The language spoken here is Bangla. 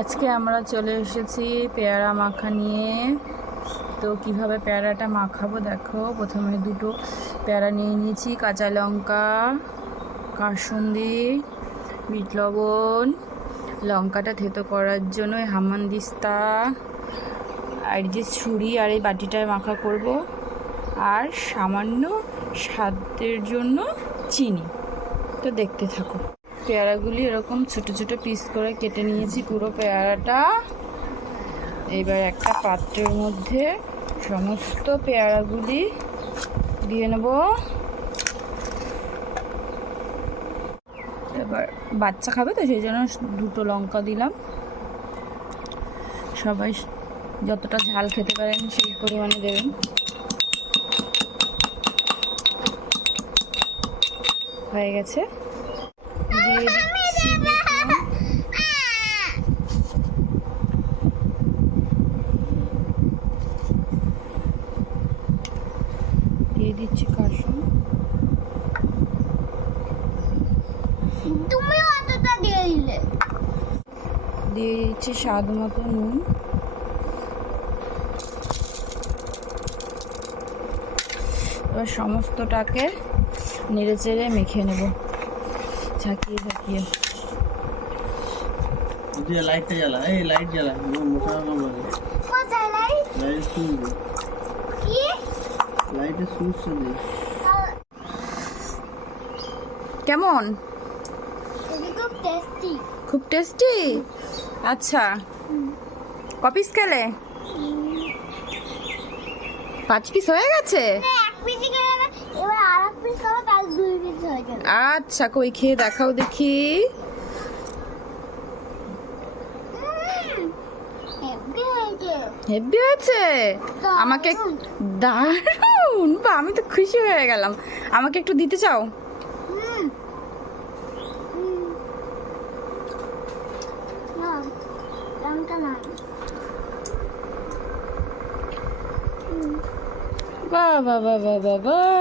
আজকে আমরা চলে এসেছি পেয়ারা মাখা নিয়ে। তো কিভাবে পেয়ারাটা মাখাবো দেখো। প্রথমে দুটো পেয়ারা নিয়ে নিয়েছি, কাঁচা লঙ্কা, কাসুন্দি, বিট লবণ, লঙ্কাটা থেতো করার জন্য হামানদিস্তা, আর যে ছুরি আর এই বাটিটায় মাখা করব, আর সামান্য স্বাদের জন্য চিনি। তো দেখতে থাকো। পেয়ারাগুলি এরকম ছোট ছোট পিস করে কেটে নিয়েছি পুরো পেয়ারাটা। এবার একটা পাত্রের মধ্যে সমস্ত পেয়ারাগুলি দিয়ে নেব। এবার বাচ্চা খাবে তো সেই জন্য দুটো লঙ্কা দিলাম। সবাই যতটা ঝাল খেতে পারেন সেই পরিমাণে দেবেন। হয়ে গেছে, দিয়ে দিচ্ছি দিয়ে দিচ্ছি কাসুন। দিয়ে দিচ্ছি স্বাদ মতো নুন। এবার সমস্তটাকে নেড়ে চেড়ে মেখে নেব, ঝাঁকিয়ে ঝাঁকিয়ে। লাইটটা জ্বালা, এই লাইট জ্বালা, মোটা বলে কোথায় লাইট? লাইট সুইচ কি লাইটে সুইচ নেই। কেমন? এটা খুব টেস্টি। খুব টেস্টি। আচ্ছা, কপিস খেলে? 5 পিস হয়ে গেছে। এক পিস গেলে এবার আরেক পিস খাবো, তার 2 পিস হয়ে গেল। আচ্ছা, কই খেয়ে দেখাও দেখি। হেভি হয়েছে। আমাকে দারুণ, বা আমি তো খুশি হয়ে গেলাম। আমাকে একটু দিতে চাও? বাহ বাহ বাহ বাহ বাহ।